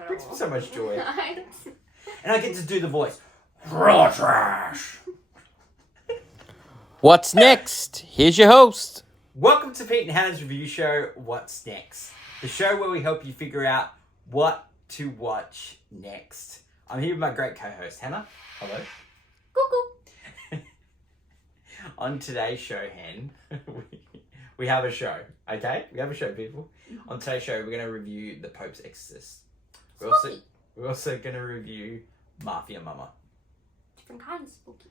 at Brings all. me so much joy. I- And I get to do the voice. Thriller trash. What's next? Here's your host. Welcome to Pete and Hannah's review show, What's Next? The show where we help you figure out what to watch next. I'm here with my great co-host, Hannah. Hello. Cuckoo. On today's show, Hen, we have a show, okay? We have a show, people. On today's show, we're going to review The Pope's Exorcist. We're also going to review Mafia Mama. Different kinds of spooky.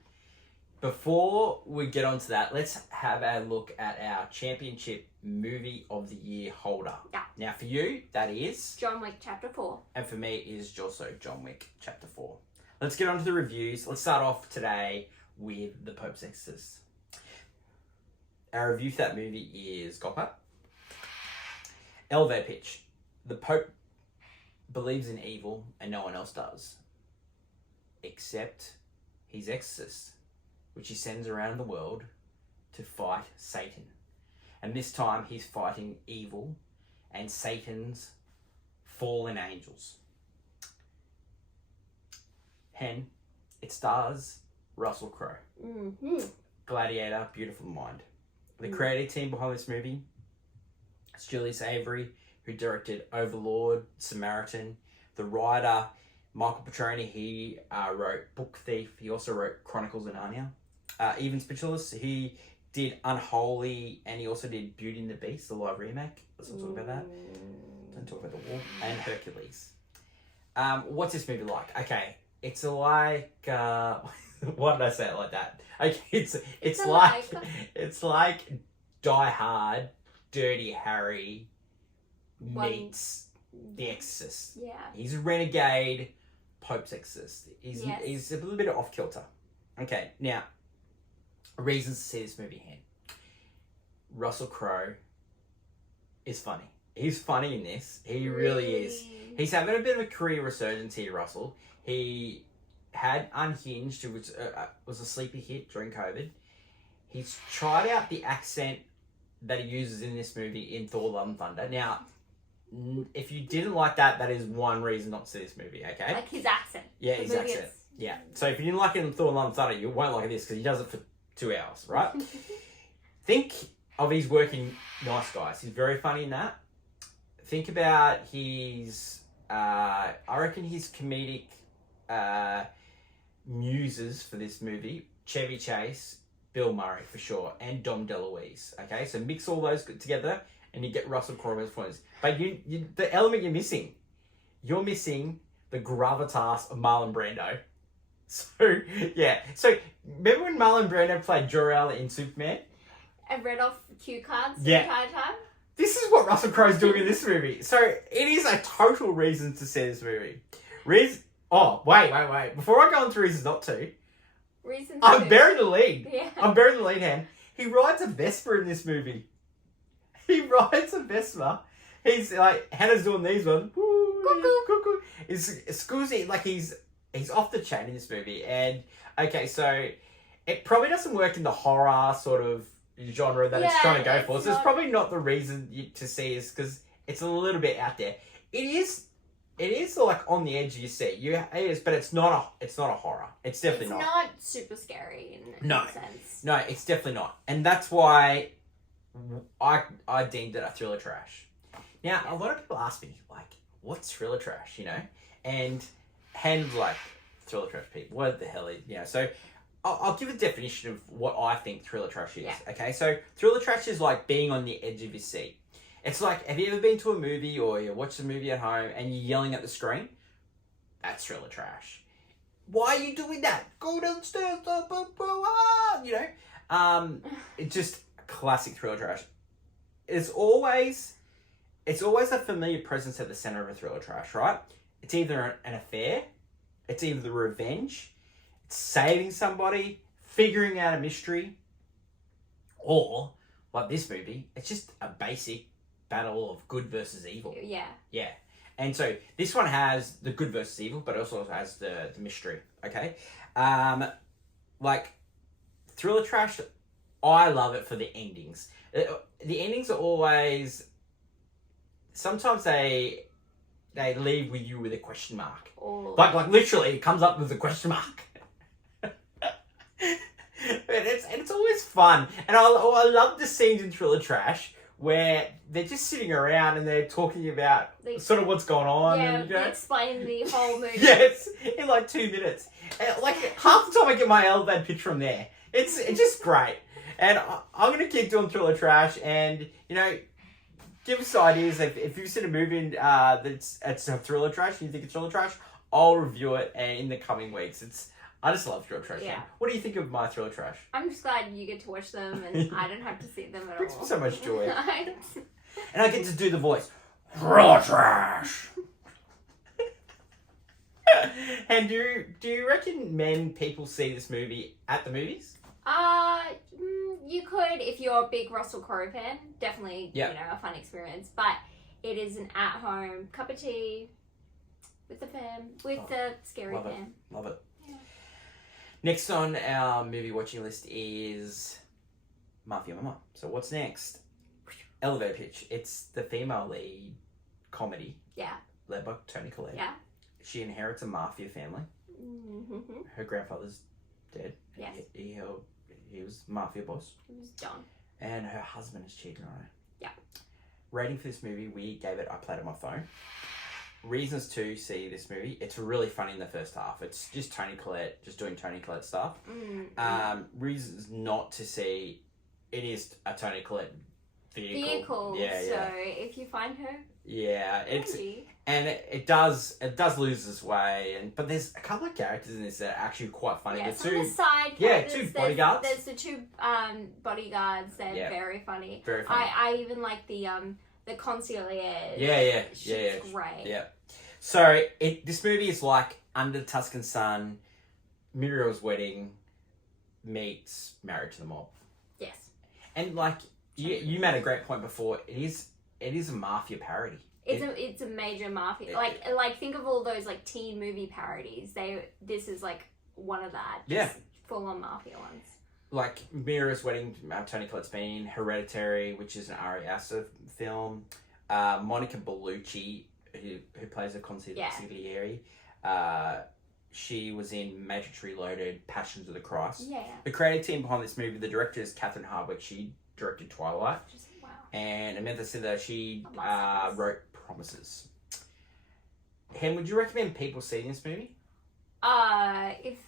Before we get on to that, let's have a look at our Championship Movie of the Year holder. Yeah. Now, for you, that is... John Wick Chapter 4. And for me, it is also John Wick Chapter 4. Let's get on to the reviews. Let's start off today with The Pope's Exorcist. Our review for that movie is Gopper. Elevator pitch. The Pope believes in evil and no one else does. Except his exorcist, which he sends around the world to fight Satan. And this time he's fighting evil and Satan's fallen angels. Hen, it stars Russell Crowe. Mm-hmm. Gladiator, beautiful mind. The creative team behind this movie is Julius Avery, who directed Overlord, Samaritan. The writer, Michael Petroni, he wrote Book Thief. He also wrote Chronicles of Narnia. Even spitolous, he did Unholy, and he also did Beauty and the Beast, the live remake. Let's not talk about that. Don't talk about the war. And Hercules. What's this movie like? Okay, it's like... why did I say it like that? Okay, it's like Die Hard, Dirty Harry meets The Exorcist. Yeah. He's a renegade Pope's Exorcist. He's a little bit off kilter. Okay, now, reasons to see this movie here. Russell Crowe is funny. He's funny in this. He really is. He's having a bit of a career resurgence here, Russell. He had Unhinged, which was a sleeper hit during COVID. He's tried out the accent that he uses in this movie in Thor: Love and Thunder. Now, if you didn't like that, that is one reason not to see this movie, okay? Like his accent. Yeah, his accent. Yeah. So if you didn't like it in Thor: Love and Thunder, you won't like this because he does it for 2 hours, right? Think of his working Nice Guys. He's very funny in that. Think about his... I reckon his comedic muses for this movie. Chevy Chase, Bill Murray for sure, and Dom DeLuise. Okay, so mix all those together and you get Russell Crowe's points. But you the element you're missing the gravitas of Marlon Brando. So, yeah. So, remember when Marlon Brando played Jor-El in Superman? I read off cue cards Yeah. the entire time. This is what Russell Crowe's doing in this movie. So, it is a total reason to see this movie. Oh, wait. Before I go on to reasons not to, Reasons I'm to- burying the lead. Yeah. I'm burying the lead hand. He rides a Vespa in this movie. He rides a Vespa. He's like, Hannah's doing these ones. Cuckoo. It's Scoozy, like he's off the chain in this movie. And, okay, so it probably doesn't work in the horror sort of genre that it's trying to go for. So it's probably not the reason to see is because it's a little bit out there. It is like on the edge of your seat. It is, but it's not a horror. It's definitely not. It's not super scary in a sense. No, it's definitely not. And that's why I deemed it a thriller trash. Now, a lot of people ask me, like, what's thriller trash, you know? And Hen's like, thriller trash, people, what the hell is, you know? So I'll give a definition of what I think thriller trash is, okay? So thriller trash is like being on the edge of your seat. It's like, have you ever been to a movie or you watched a movie at home and you're yelling at the screen? That's thriller trash. Why are you doing that? Go downstairs, you know? It's just classic thriller trash. It's always a familiar presence at the center of a thriller trash, right? It's either an affair, it's either the revenge, it's saving somebody, figuring out a mystery, or, like this movie, it's just a basic battle of good versus evil. Yeah. Yeah. And so this one has the good versus evil, but also has the mystery, okay? Like, thriller trash, I love it for the endings. The endings are always... Sometimes they they leave with you with a question mark. Or Like literally, it comes up with a question mark. It's always fun, and I love the scenes in Thriller Trash where they're just sitting around and they're talking about sort of what's going on. Yeah, and, you know, they explain the whole movie. yes, in like 2 minutes. And, like half the time I get my elevated pitch from there. It's just great, and I'm gonna keep doing Thriller Trash, and give us ideas. If you've seen a movie that's a Thriller Trash and you think it's Thriller Trash, I'll review it in the coming weeks. I just love Thriller Trash. Yeah. What do you think of my Thriller Trash? I'm just glad you get to watch them and I don't have to see them at Brings all. me so much joy. I- And I get to do the voice. Thriller Trash! And do you recommend people see this movie at the movies? You could if you're a big Russell Crowe fan. Definitely, Yep. a fun experience. But it is an at-home cup of tea with the fam, with the scary Love it. fam. Love it. Yeah. Next on our movie watching list is Mafia Mama. So what's next? Elevator pitch. It's the female lead comedy. Yeah. Led by Toni Collette. Yeah. She inherits a mafia family. Mm-hmm. Her grandfather's dead. Yes. He was mafia boss. It was John. And her husband is cheating on her. Yeah. Rating for this movie, I played it on my phone. Reasons to see this movie. It's really funny in the first half. It's just Toni Collette, just doing Toni Collette stuff. Reasons not to see, it is a Toni Collette vehicle. Yeah. So if you find her, yeah, handy. and it does lose its way, but there's a couple of characters in this that are actually quite funny. Yeah, The some two, of the side yeah, characters, two bodyguards. There's the two bodyguards. They're Yeah. very funny. Very funny. I even like the concierge. Yeah. She's great. Yeah. So this movie is like Under the Tuscan Sun, Muriel's Wedding meets Marriage to the Mob. Yes. And like you made a great point before. It is a mafia parody. It's a major mafia. Like think of all those like teen movie parodies. This is like one of that. Yeah. Full on mafia ones. Like Muriel's Wedding, Toni Collette's been in, Hereditary, which is an Ari Aster film. Monica Bellucci, who plays a consigliere. She was in Matrix Reloaded, Passions of the Christ. Yeah. The creative team behind this movie, the director is Catherine Hardwicke. She directed Twilight. Wow. And Amanda Sither, she Masterpiece. wrote Promises. Hen, would you recommend people seeing this movie? If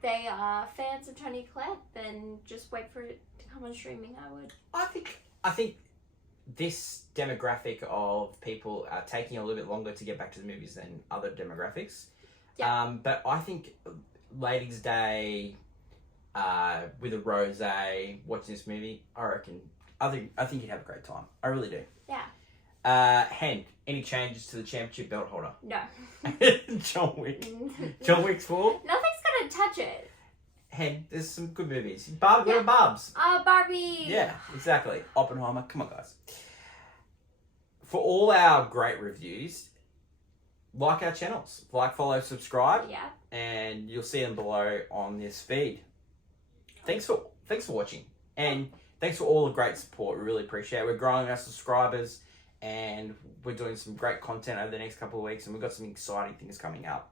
they are fans of Toni Collette, then just wait for it to come on streaming. I would. I think this demographic of people are taking a little bit longer to get back to the movies than other demographics. Yeah. But I think Ladies' Day, with a rosé, watching this movie, I think you'd have a great time. I really do. Yeah. Hen, any changes to the championship belt holder? No. John Wick. John Wick's 4? Nothing's gonna touch it. Hen, there's some good movies. What are Barbs? Barbie. Yeah, exactly. Oppenheimer. Come on, guys. For all our great reviews, like our channels. Like, follow, subscribe. Yeah. And you'll see them below on this feed. Thanks for watching. And thanks for all the great support. We really appreciate it. We're growing our subscribers. And we're doing some great content over the next couple of weeks. And we've got some exciting things coming up.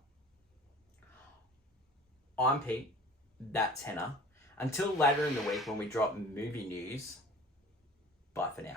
I'm Pete. That's Hannah. Until later in the week when we drop movie news, bye for now.